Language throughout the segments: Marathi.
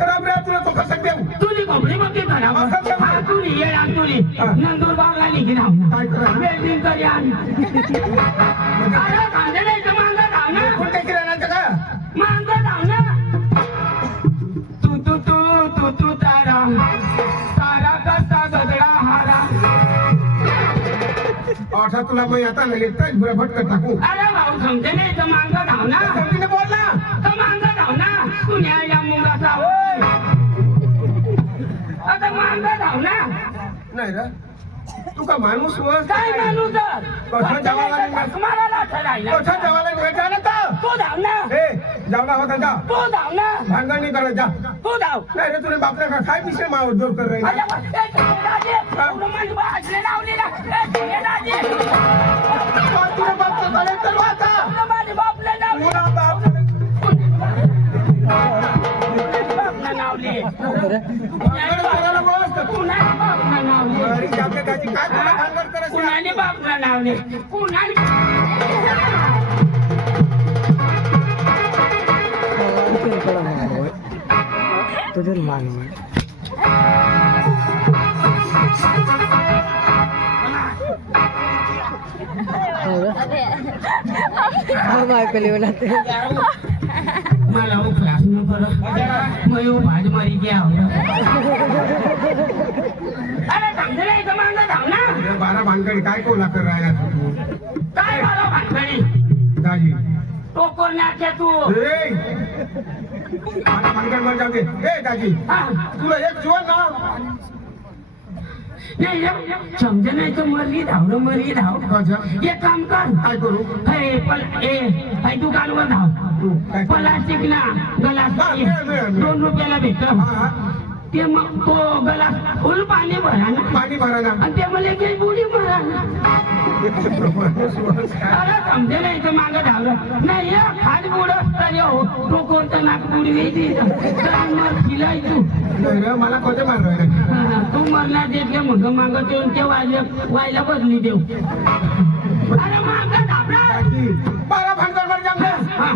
खराब रे तुला तो कसं देऊ तुली कोपरी मध्ये खराब तुली येडा तुली नंदूर बागला निघी नाव काय करा बिल्डिंग करी आणि अरे कांदे नाही तर मांगा धाव ना कुठे किराणाचं का मांगा धाव ना तू तू तू तू तू तारा तारा कसा गजरा हारा अच्छा तुला मग आता लगेच बुरा भटकत टाकू अरे भाऊ समजे नाही तर मांगा धाव ना समजीने बोल ना तर मांगा धाव ना कुण्या या मुंगाचा होय आता मांगा धाव ना नाही रे तू का माणूस होस काय माणूस कसं जवाला मारायला ठरायला कसं जवाला निघायचा ना तर तू धाव ना ए जावला होता जा तू धाव ना भांगण नाही करत जा तू धाव नाही रे तुला बापरे का काय पिशे मावर जोर कर रही अरे राजे माझी बाजले लावलेला राजे तुला बाप करे तर वाचा माझी बापले लावले तुला बाप लावले करायला बस तू नाही बापला लावले अरे जाके गाजी काय तुला भांगण करत कुणाने बापला लावले कुणाने तुझे मान ऐकली बोलाते मला वो क्लास में पर मैं वो भाज मारी गया अरे समझ रहे तो मांगा धाव ना अरे बारा भानगडी काय कोला कर राहिला तू काय बारा भानगडी दाजी तो करण्याचे तू ए बारा भानगड मर जाऊ दे ए दाजी तुला एक जीवन ना नाही समजे नाही तो मरली धाव ना मरली धाव एक काम कर काय करू हे दुकानवर धाव प्लास्टिक ना गलास 2 रुपयाला भेटत ते मग तो गलास फुल पाणी भरा ना पाणी भरा ना आणि ते मला काही बुडी भरा ना अरे समजे नाही तर मागं धावलं नाही खाली बुडत तर तो कोणतं नाक बुडी वेगळी मग शिलाई तू मला कोणते मारलोय तू मरणार देतले मग मागं देऊन ते व्हायला बदली देऊ अरे मागं धावला बारा भानगड मर जाऊ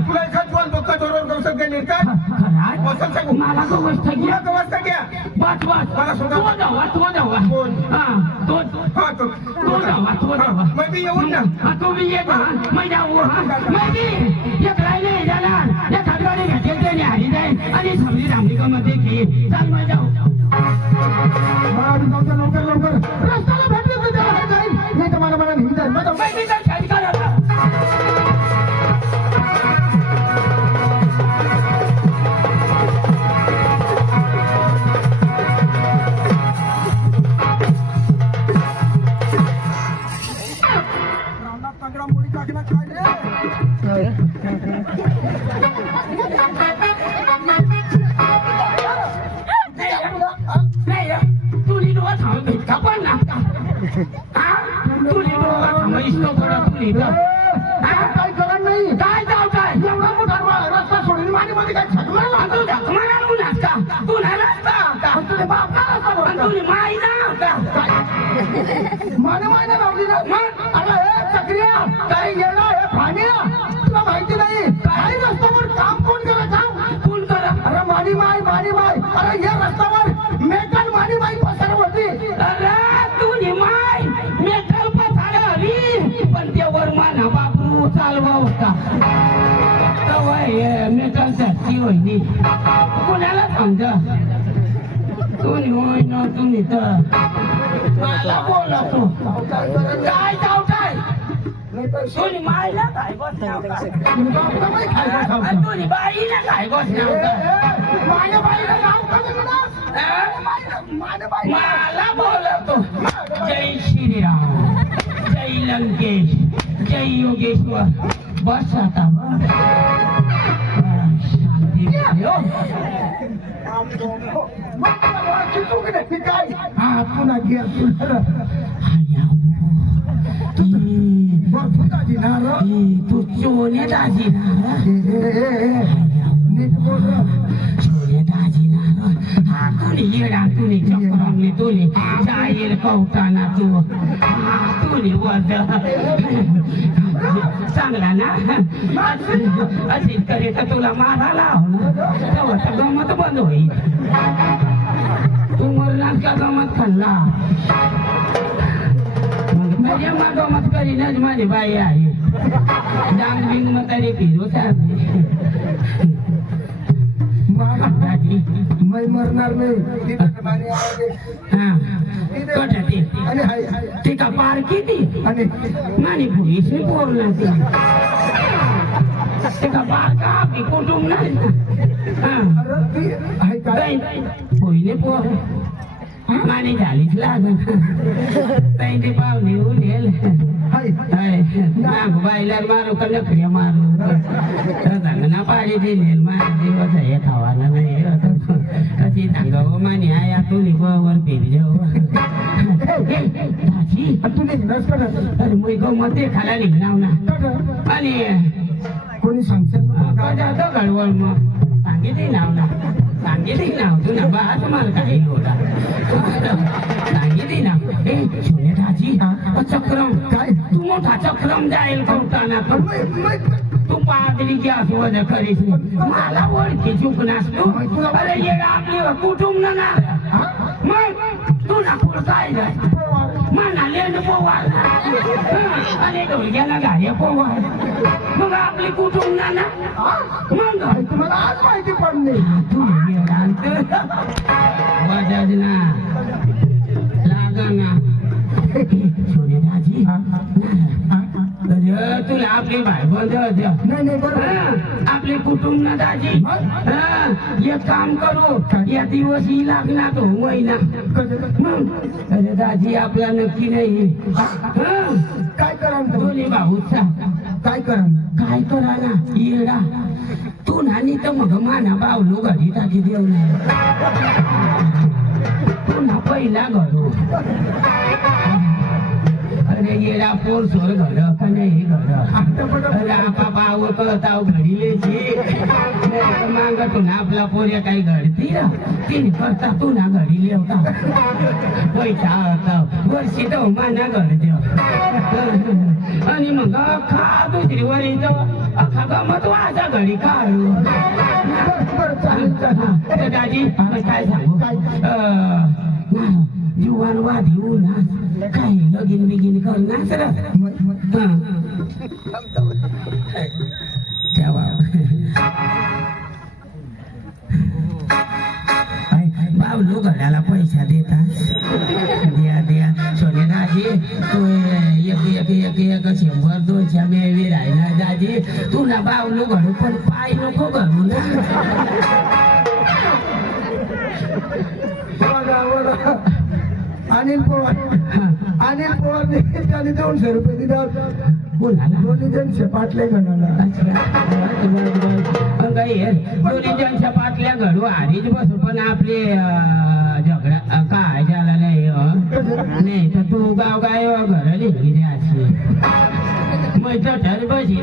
तुला एखाद जीवन बघ जोरून करू शकते निर्काट वसन सांगू मला तो वस्त तुला घ्या कवस्था घ्या बस बस मला सुद्धा तो जावा कोण? हा तो हा तो जावा मग मी येऊन ना तू बी ये मैं जाऊ मैं बी एक राहिले जाणार या खाटवाडी घाटेल त्याने हारी जाईल आणि समजी रामलिका मध्ये घे चाल मग जाऊ लवकर रस्त्याला भेटले तर जाईल नाही तर मला मला नाही जाईल मैं बी तर खाली करा माने लावली ना अरे चक्रिया काही येणार हे फाण्या तुला माहिती नाही काही रस्त्यावर काम कोण करा अरे मानी माय अरे या रस्त्यावर मेटल मानी माई पसार होती अरे तू माय मेटल पसार हवी पण ते वरमाना बापू चालवा होता मेटल साठी होईनी कुणाला समजा तुम्ही होय ना तुम्ही तर मला बोलतो काय जाऊ काय तुम्ही मायला काय बसणार तुम्ही बाईला काय बसणार माझ्या बाईला नाव मला बोलतो जय श्रीराम जय लंकेश जय योगेश्वर बस आता शांती हा पुन्हा घ्या तू चोने दाजी चोने दाजी हा तुनी येडा तुनी चक्रांगली तुनी जाईल कवटाना तू तुनी वद चांगला ना अशी तरी तर तुला मारा लाव ना तेव्हा तर गमत बंद होईल गमत खाल्ला म्हणजे मग गमत करीनच माझी बाई आहे डांग बिंग मग तरी फिरू दाजी मै मरणार नाही ती माने आहे. हा कटा ते आणि हाय ते का पार किती आणि मानी पोलीस बोलला ते का पार का आपली कुटुंब नाही हा अरे ती हाय काय पहिले पोर माने झालीच लागन ताई ते पाहुणे उडेल हाय नाग बायला मारू का लखड्या मारू सांगना पाडी दिलेल माझ्या दिवस हे खावाला नाही कशी सांगावं माने आया तुम्ही वर पेरी जाऊ दाजी तू निघणार करत अरे मग गमत ते खाला निघणार ना आणि कोणी सांगते कजा दगडवर मग सांगितली नाव ना सांगितली नाव तुला बास मला काही लोटा सांगितली नाव ए शोने दाजी चक्रम काय तू मोठा चक्रम जाईल कवताना तू पादरी गॅस वजा करीस मला ओळखी चुकनास तू अरे ये आपली कुटुंब ना मग तू ना पुढं काय जाय माना लेंड पोवार आणि ढोलक्याला गाड्या पोवार मग आपली कुटुंब ना मग तुम्हाला आज माहिती पडली तू बजाज ना लागा ना सोने दाजी अरे तुला आपली भाईबंद नाही बरोबर आपले कुटुंब ना दाजी एक काम करू या दिवस ही लागणार तो महिना मग अरे दाजी आपला नक्की नाही काय करा दोन्ही भाऊचा काय करा काय करा ना येडा तू नानी तर मग माना बावलो घरी टाकी देऊ तू ना पहिला घडू अरे येडा पोर सोर घड का नाही घड आपा बाव कळताव घडीलेची माग तू ना आपला पोऱ्या काही घडती ना तिने करता तू ना घडी लेवता पैसा होता वर्षी तो माना घड देव आणि मग अख्खा दुसरी वर येतो अख्खा गमत वाजा घडी काढू दाजी काय सांगू जुवान वादी उन्हा काय लगीन बिगीन करणार सर बाबलो घड्याला पैसा देतात द्या द्या सोने दाजी तू एक 100-200 मेवी राहिला दाजी तुला बावलो घडू पण पाय नको घडू ना अनिल पवार त्याने 200 रुपये दिले बोला दोन्ही जण पाटले गणाला दोन्ही जणच्या पाटल्या घडू आधीच बसू पण आपले झगडा काय झाला नाही तर तू गाव गाय घर लिहिली द्यायची मग तर बसी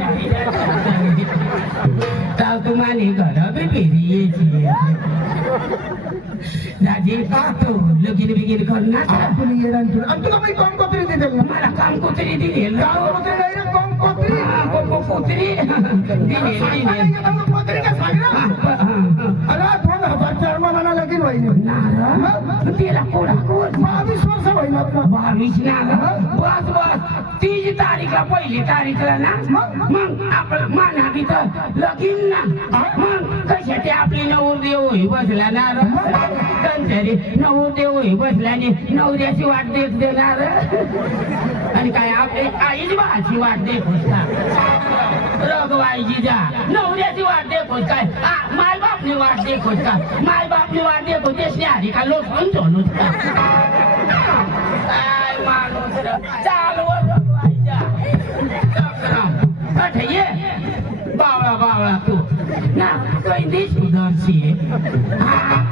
तर तुम्हाला घर बी फिरी यायची दाजी तो लगीन बिगीन करणार तुला मी काम कोत्री दिले मला काम कुत्री दिली कुत्री मला लगीन व्हायला तिला कोणा 22 वर्ष व्हायला 22 ना बस बस 30 तारीखला पहिली तारीखला ना मग आपलं माना तिथं लगीन ना मग कशाची आपली नवरदेव होई बसला ना कंचरी नवरदेव होई बसल्याने नवऱ्याची वाट देत देणार आणि काय आपली आईच बाची वाट देत होता रगवायची जा नवऱ्याची वाट देत होत काय माय बापनी वाट देत होत का माय बापनी वाट देत होते स्नेहारी का लोक पण झोलूत का काय माणूस चालवर रगवायच्या कठ ये बावळा बावळा तू ना काही सुदर्शी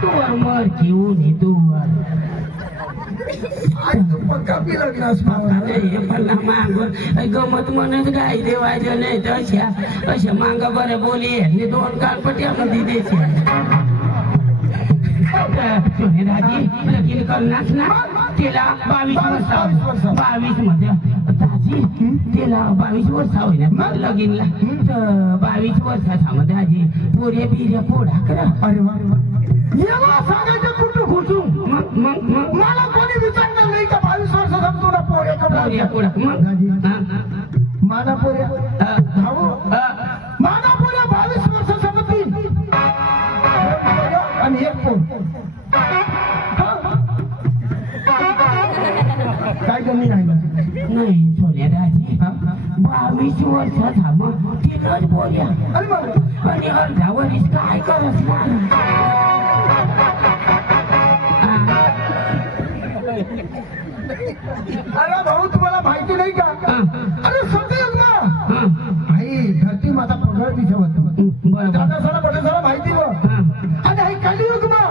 तूवर मर घेऊन तूवर गमत म्हणूनच गाई देवायचं नाही तर अशा मांगा बरं बोली 2 काळपट्यामध्ये द्यायची दाजी लगीन करणार ना तिला 22 मध्ये दाजी तिला 22 वर्ष होईना लगीनला तर 22 वर्षाचा मध्ये दाजी पोऱ्या बिऱ्या पोडा करा अरे वा सांगायचं कुठून मग मला उडक मग हा. मानापुऱ्या हा. भाऊ हा. मानापुऱ्या 22 वर्ष समिती आणि एक पोर काय कमी राहिलं नाही सोन्यादाजी 22 वर्ष थांब तिथंच बोल्या अरे मग आणि अर्धा वरीस काय करत नाही अरे भाऊ तुम्हाला माहिती नाही का अरे सत्ययुग ना आई धरती माता पगड दिशवत बरोबर दादा साला बडे साला माहिती व आणि आई कलियुग मा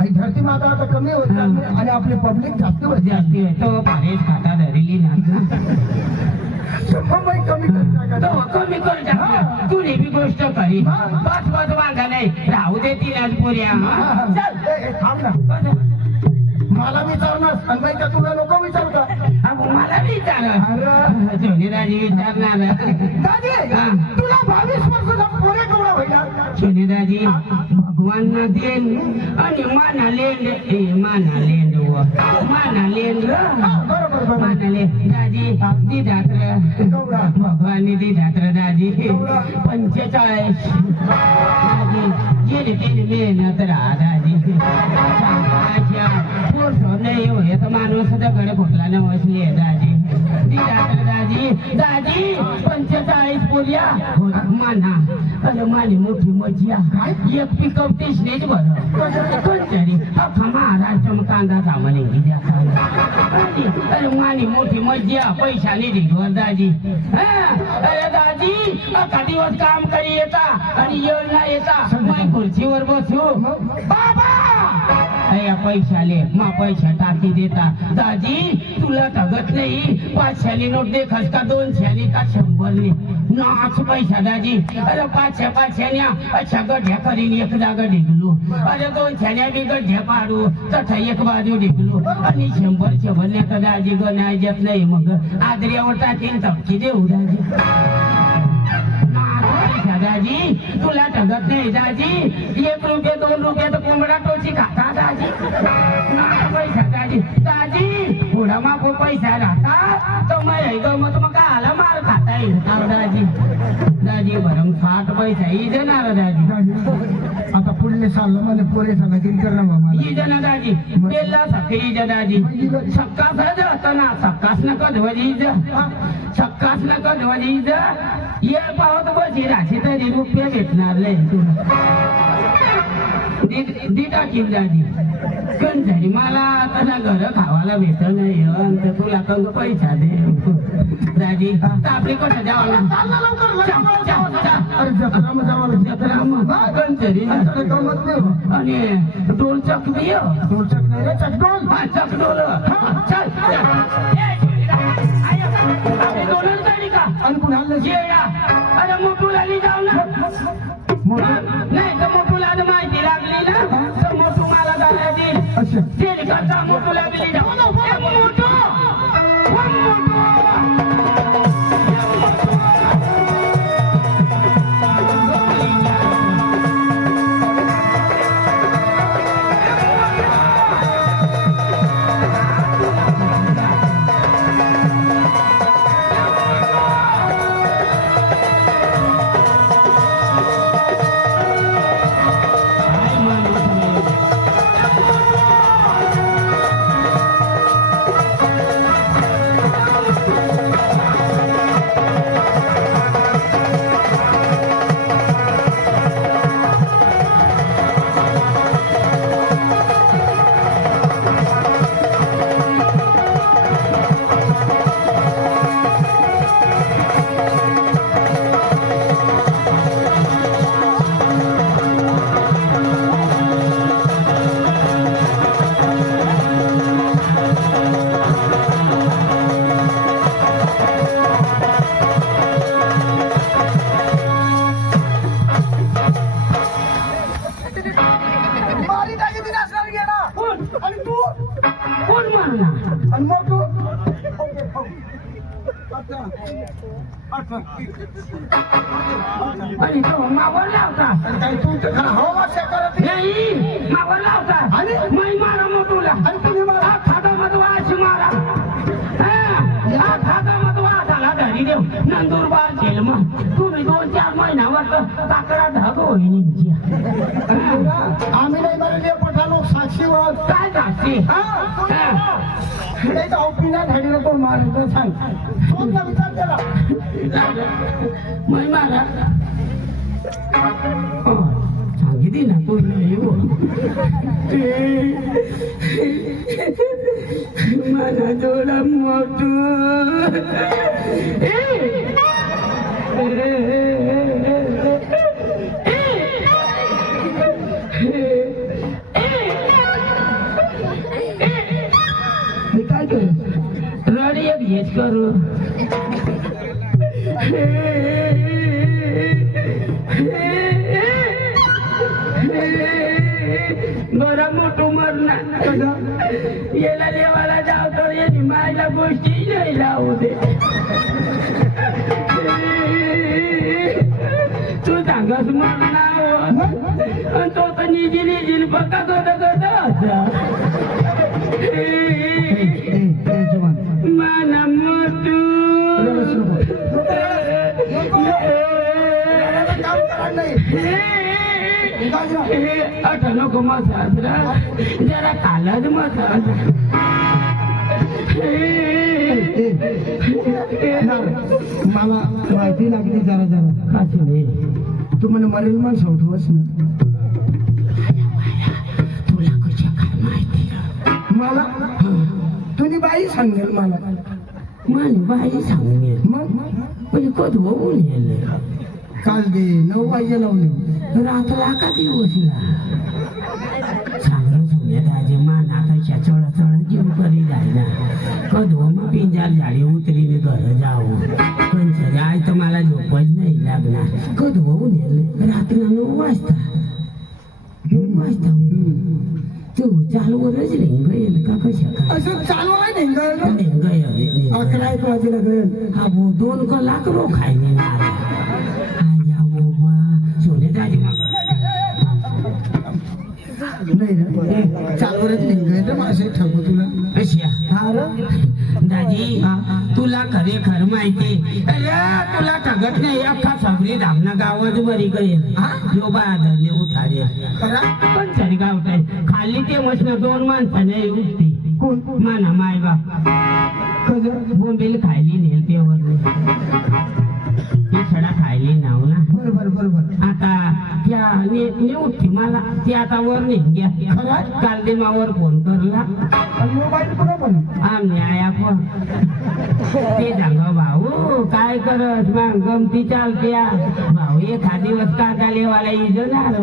आई धरती माता आता कमी होत चालली आणि आपली पब्लिक जास्त होत जास्ती तो भारीच खाता धरली ना मुंबई कमी करता तो कमी कर टाकला तुने बी गोष्ट करी बस बस वांगा नाही राहू दे तिलाच पोऱ्या चल थांब ना मला विचारणार आणि बाई का तुला नको विचार का मला विचार अरे सोनीदाजी विचारणार दादी तुला 22 वर्षाचा पोरे केवढा होईना सोनीदाजी भगवान न देन आणि माना लेंड माना लेंड बरोबर माना लेंड दाजी दिदात्र भगवान दिदात्र दाजी 45 दाजी जेने तेने मेहनत राहा दाजी नाही हो हे तर माणूस दगड फुटला न बसले दाजी दाजी दाजी 45 बोलया माना अरे मानी मोठी मजिया एक पिकअप स्टेज बरं कोणतरी अख्खा महाराष्ट्र कांदा सामान अरे मानी मोठी मजिया पैसा नाही दिगवर दाजी अरे दाजी अख्खा दिवस काम करी येता आणि येऊन ना येता माय खुर्चीवर बसू बाबा या पैशाले मा पैसा टाकी देता दाजी तुला ठगत नाही 500 नोट देखस का 200 का 100 नाच पैसा दाजी अरे 500 अच्छा गड्या करीन एक जागा ढिगलो अरे 200 बी गड्या पाडू तथा एक बाजू ढिगलो आणि 100 तर दाजी गणाय येत नाही मग आदऱ्यावर टाकीन धक्की देऊ दाजी दाजी तुला ठगत नाही दाजी 1 रुपये 2 रुपये तर कोंबडा टोची खाता दाजी पैसा दाजी दाजी पुढा मागो पैसा राहता तर मग मग आला मार खाता येईल दाजी दाजी भरम 60 पैसा ही देणार दाजी आता पुढले साल मला पोरे सांगा तीन करणार बाबा ही जना दाजी बेला सखी दाजी सक्का सज ना सक्कास न कधवजी सक्कास न कधवजी ये पावत बसी राशी तरी रुपये भेटणार नाही दिटा किल दाजी कण झाली मला आता घर खावायला भेट नाही तुला कंग पैसा दे दाजी आपली कसं जावं आणि डोल चक बी चक नाही रे चकडोल चकडोल चल डोलच गाडी का आणि पुन्हा जेडा अरे मोठूला जाऊ ना नाही तर मोठूला माहिती लागली ना तर मोठू मला गाड्या देईल तेल करता मोठूला गेली जाऊ मोठू आणि तो मावर लावता काही तुमचं खरं हवा करत नाही मावर लावता आणि मै मारा मोठूला आणि तुम्ही मला खाता मधवा अशी मारा काकडा धाग होईल आम्ही नाही मारले पठालो साक्षीवर काय जाते पिना झाडीला तो मारायचं सांग सोडला विचार केला मै मारा सांगितली ना तू मला थोडा मोठू मी काय करू रडी एक हेच करू बरं मोठू मरणार याला देवाला जाव तर याची माझ्या गोष्टी नाही लावू दे तू सांगस मरणार तो तर निजील बघत होता माना मोठू आता नको मसाजरा जरा कालच मसाज मला माहिती लागली जरा जरा काशी तू म्हणे मरेल मन सोडवस ना तुला कशा काय माहिती मला तुझी बाई सांगेल मला मला बाई सांगेल मग पण कधी होऊन येईल काल दे 9 वाजे लावले रातला का दिवसला चांगलं सोन्यात मान आता चढ जीव करी जायला कधो मग पिंजार झाडी उतरीने घर जाऊ पण सगळं आई तर मला झोपच नाही लागणार कधो होऊन येईल रात्री 9 वाजता 9 वाजता तू चालवरच रिंग येईल का कशा काय असं चालू आहे नाही रिंग 11 वाजेला गळेल हा भाऊ 2 कलाक रो खायने सोने दाजी नाही ना चालवरच निघाय माझे ठरव तुला दाजी तुला खरेखर माहिती अरे तुला ठगत नाही अख्खा सगळी धामना गावात बरी करेल जो बादरले उठारे पण तरी गावत आहे खाली ते मसन 2 माणसाने उठते कोण माना माय बाप खरं बोंबील खायली नेल तेवर ती सडा खायली नाव ना बरोबर आता त्या उठते मला ती आता वर नाही काल दे मावर फोन करला मोबाईल कुठं पण आम्ही आया पण ते सांगा भाऊ काय करत मग गमती चालत्या भाऊ एखा दिवस काकालेवाला इजणार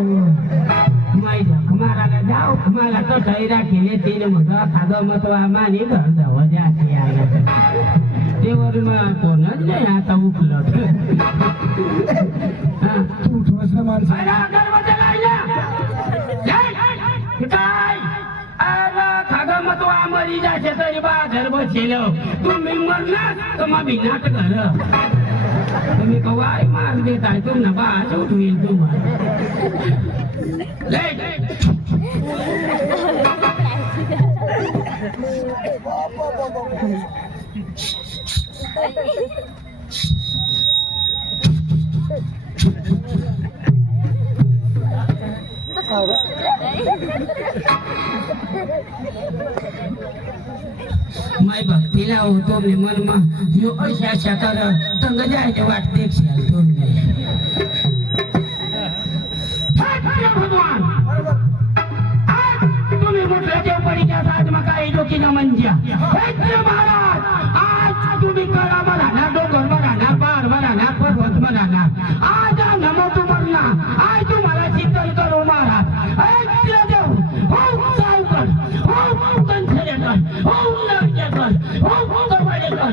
माई झक मारायला जाऊ मला तो ठैरा केले तिने मग खादो मग माने घर जावं जाते आला तेवर मग कोणच नाही आता उकलत तू उठवस ना माणसं काय खागमत मरी जाते तरी बाजार बसेल तुम्ही मरणार तर मग भिनाट घर तुम्ही कवाय मार देताय तुम्हाला बाज उठवेल तुम्हाला माय भक्तीला होतो मी मन यो अशा कर तंग जायचे वाटते भगवान तुम्ही म्हटलं देवपडीच्या आज मग काही डोकी न म्हणजे महाराज आज तुम्ही कळा म्हणा डोंगर म्हणा पार म्हणा पर्वत म्हणा आज नमो तुम्हाला आज तुम्हाला शीतल करू महाराज देव हो सावकर हो कंठरेकर हो नरकेकर हो कपाडेकर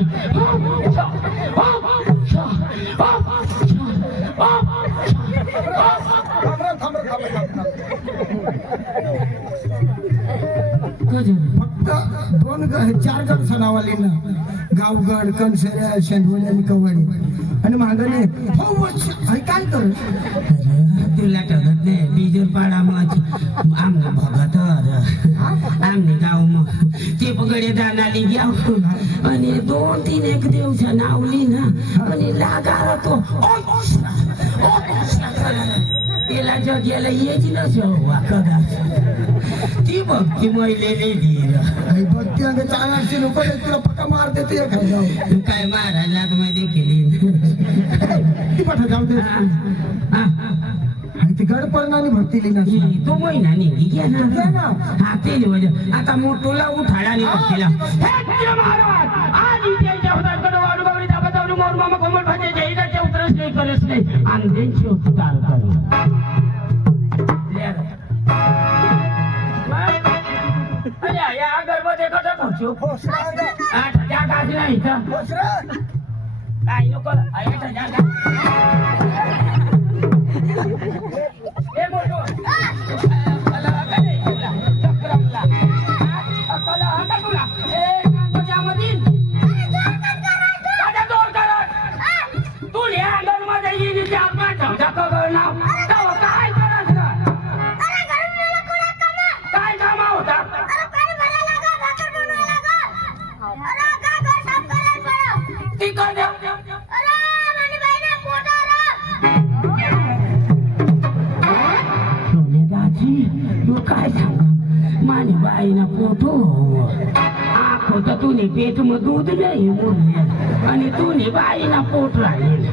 फक्त 4 गड सणावाली ना गावगड कणसऱ्या शेंदवली आणि कवाडी आणि मागणे हो काय कर तुला ठगत नाही बिजूर पाडा मग आमने भगत आमने गाव मग ते पकडे जाणारी घ्याव आणि 2-3 एक दिवस नावली ना आणि लागार तो तिला जग्याला यायची नसो वाकगा ती भक्ती महिलेने धीर काही भक्ती अंग चांगली नको रे, तुला पक्का मार देते काय जाऊ तू काय महाराजला मध्ये केली ती पाठव जाऊ दे. आणि ती गडपणाने भक्ती लिहिणार तो महिना निघी घ्या घ्या ना ना. हा ते निवड आता मोठोला उठाडा आणि भक्तीला हे महाराज आज इथे अवतार वाढू बाबरी दाबा जाऊन मोर मामा कोमल भाजे जैदाचे उतरच नाही करत नाही आणि त्यांची उतार कर अरे या गरबा देखत होतो त्या गाडी नाही इथं काय नको आहे जागा हे मोठो चला काय चक्रमला अकला हा तुला ए त्यामध्ये आता दोर करत तू या अंदर मध्ये येईल त्या आत्मा ठेवता कर नाव तेव्हा काय करायचं काय कामा होता ती कर द्या तू काय सांग माने बाईना पोटो आखो तर तुने पेट मग दूध नाही मुरले आणि तुने बाईना पोट राहील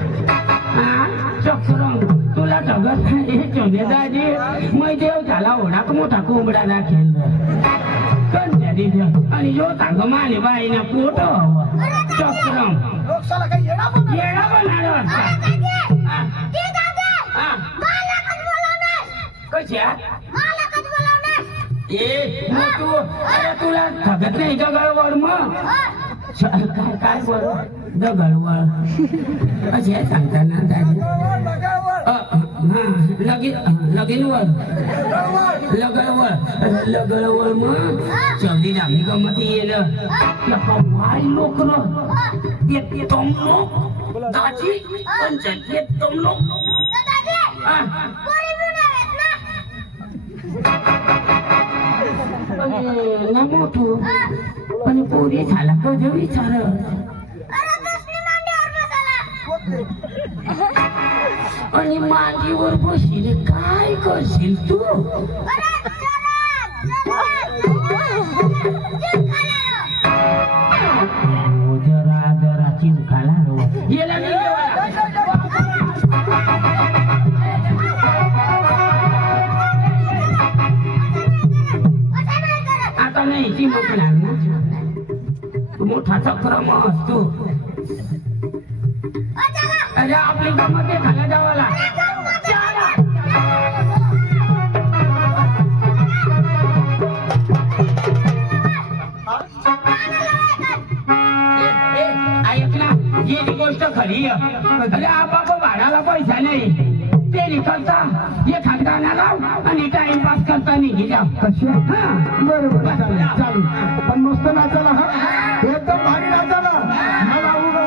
चक्रम तुला जगत हे चोने दादी मै देव झाला ओढाक मोठा कोंबडा दाखल कंच्या दिल्या आणि जो सांग माने बाईना पोट चक्रम लोकशाला काही येणार पण नाही. येणा बनाडो कशा ए मग तू अरे तुला थकत नाही दगडवळ मग काय काय बोल दगडवळ असे सांगताना दादी लगीनवळ लगळवळ मग चवली आम्ही गमत येलं वाय लोक ते तम लोक दाजी पंचायत तम लोक ना मोठू पण पोरी झाला कधी विचार आणि मांडीवर बसशील काय करशील तू जरा जरा चिंकाला गेला आता नाही चिमकणार ना मोठा चक्रम असतो अरे आपली गमत खाला जावाला ऐक ना ही गोष्ट खरी अरे आपाप भाडाला पैसा नाही ते निघता हे खानदाना लाव आणि टाइमपास करता निघी जाव कशा बरोबर चालेल चालेल पण मस्त नाचाला हा एकदम भारी नाचाला मला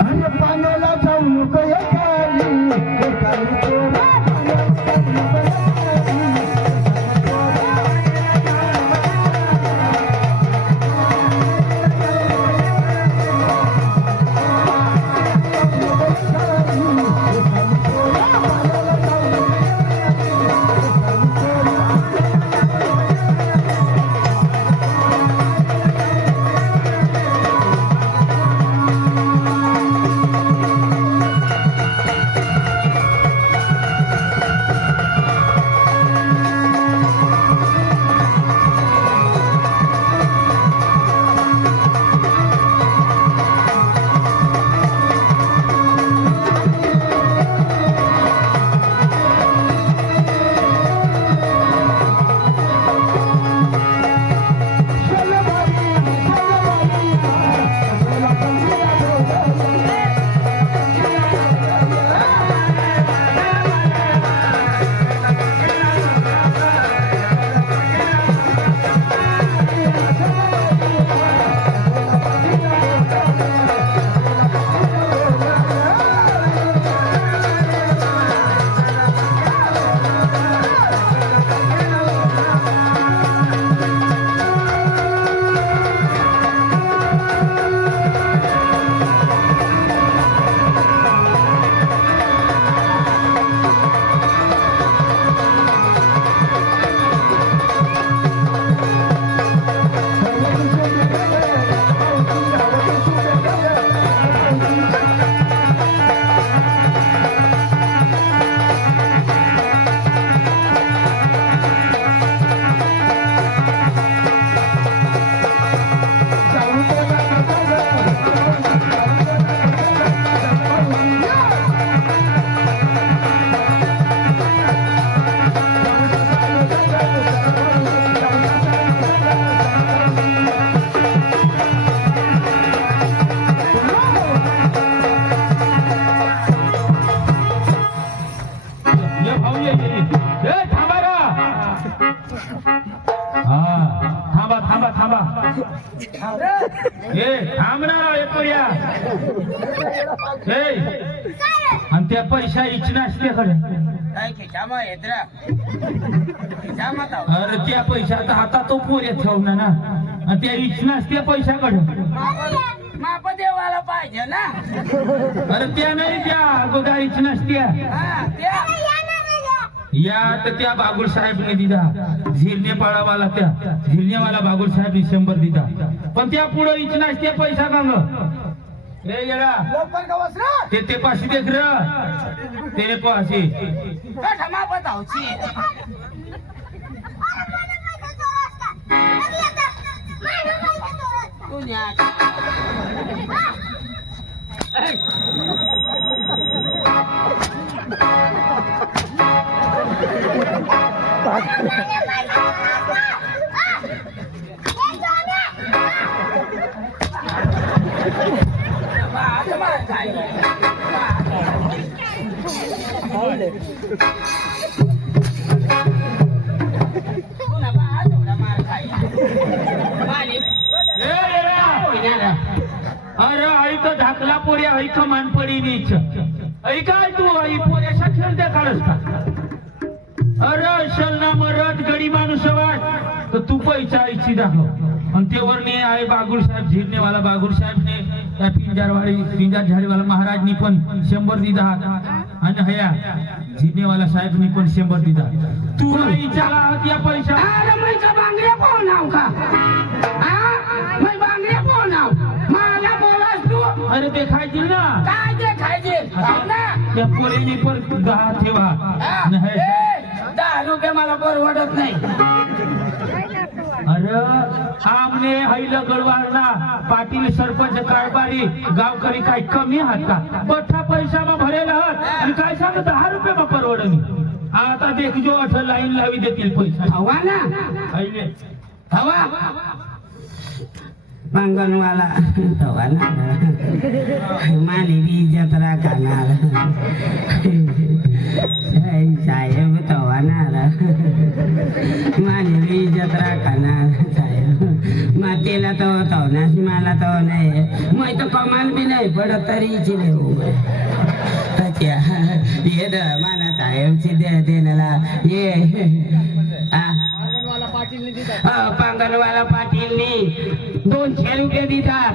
अरे पाण्याला जाऊ नको ये भाऊ ये थांबा रा हा थांबा थांबा थांबा ए थांब ना येतोया ए आणि त्या पैसा इच्छा असल्याकडे अरे त्या पैशात हातात तो पोरे ठेवणार ना आणि त्या इच्छा असते पैशाकडे माप देवाला पाहिजे ना. अरे त्या नाही त्या अगोदर इच्छा नसत्या हा, त्या. या तर त्या बागुल साहेबने दिला झिरणे पाळावाला त्या झिरणेवाला बागुल साहेब 100 दिला पण त्या पुढे इच्छा असते पैसा का ग ए गेला लवकर गवस रे. ते पाशी देख र तेरे पाशी कसा माप धावची. तुझ्या अरे ऐक धाकला पोऱ्या ऐक मान पडी नीच ऐकाय तू आई पोऱ्याशा खेळते काढस का अरे असल ना मरत गडी माणूस वाट तर तू पैसा आईची दाखव आणि ते वरने आहे बागुल साहेब झिरनेवाला बागुल साहेबने त्या पिंजार झाडीवाला महाराजनी पण 100 दिला आणि हया झिरनेवाला साहेबनी पण 100 दिला तू विचारा त्या पैसा अरे मैं का बांगड्या पाहुणाव का हा मैं बांगड्या पाहुणाव मला बोलास तू. अरे ते खायची ना काय ते खायचे ना. त्या पोरीनी पण 10 ठेवा नाही. 10 रुपये मला परवडत नाही. अरे आमने हैल गडवारना पाटील सरपंच कारभारी गावकरी काय कमी आहात का मोठा पैसा मग भरेल आहात आणि काय सांग 10 रुपये मग परवडणी आता देख जो 8 लाईन लावी देतील पैसा हवा ना हैले हवा बांगणवाला हवा ना माली जत्रा करणार साहेब तवानार माली जत्रा करणार साहेब मातेला तो तवनास मला तो नाही मैं तो कमाल भी नाही पडत तरी चिले अच्छा ये द माना साहेब दे देण्याला ये पांगणवाला पाटीलनी 200 रुपये दितात.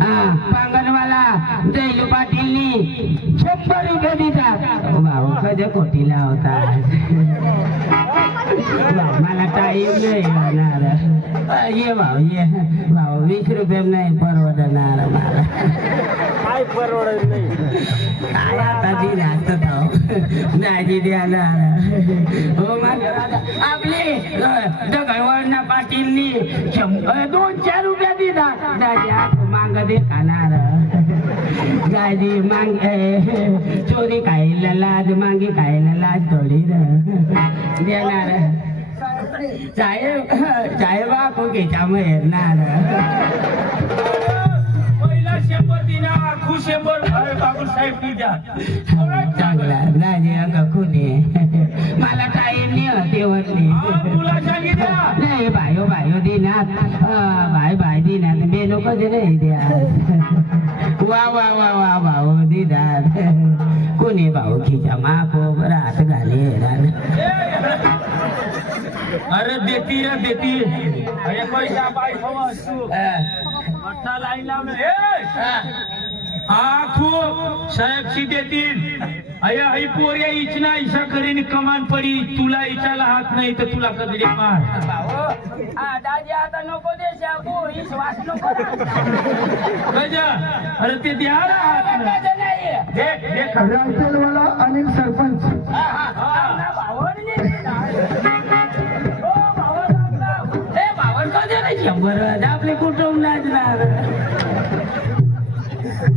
पांगणवाला दैलू पाटीलनी 100 रुपये दितात. भाऊ कधी कोटीला होता मला टाईम नाही होणार. ये भाऊ ये भाऊ 20 रुपये नाही परवडणार मला काय परवडत नाही काय आता दिला असत दाजी द्याला हो माझ्या आपले दगडवळणा पाटीलनी 200 रुपये दिला दाजी मांग दे खाणार दाजी मांग चोरी खायला लाज मांगी खायला लाज थोडी देणार साहेब साहेबा कोकेच्या येणार पहिला 100 दिना खुश 100 अरे बाबू साहेब तुझ्या चांगला दाजी अंग खुने मला टाईम नाही होते वरली तुला सांगितलं नाही बायो बायो दिनात बाय दिनात मेनो कधी नाही द्या वा वा वा वा भाऊ दिनात कोणी भाऊ खिचा माको रात घाले अरे देती रे देती अरे पैसा बाय समज तू मोठा लाईन लावलं खूप साहेबशी देतील अय आई पोऱ्या इचना इशा करीन कमान पडी तुला इचाला हात नाही तर तुला कधी मार दादी आता नको देशा विश्वास नको अरे ते द्या रायतेलवाला अनिल सरपंच आपले कुटुंब नाचणार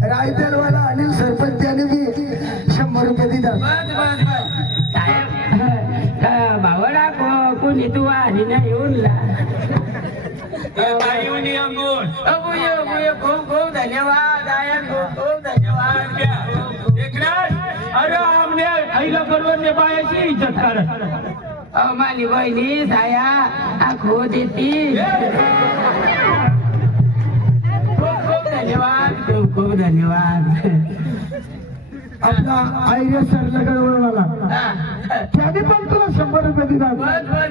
रायतेलवाला अनिल सरपंच यांनी बी 100 रुपये दिला. साहेब भावडा कोणी तू आली नाही उरला खूप खूप धन्यवाद खूप खूप धन्यवाद अरे आमने आईला करून ते बायाची इज्जत करत माझी बहिणी साया आखो देती खूप खूप धन्यवाद खूप खूप धन्यवाद आपला आयडिया सर लगड मला हा. त्याने पण तुला 100 रुपये दिला बस, बस.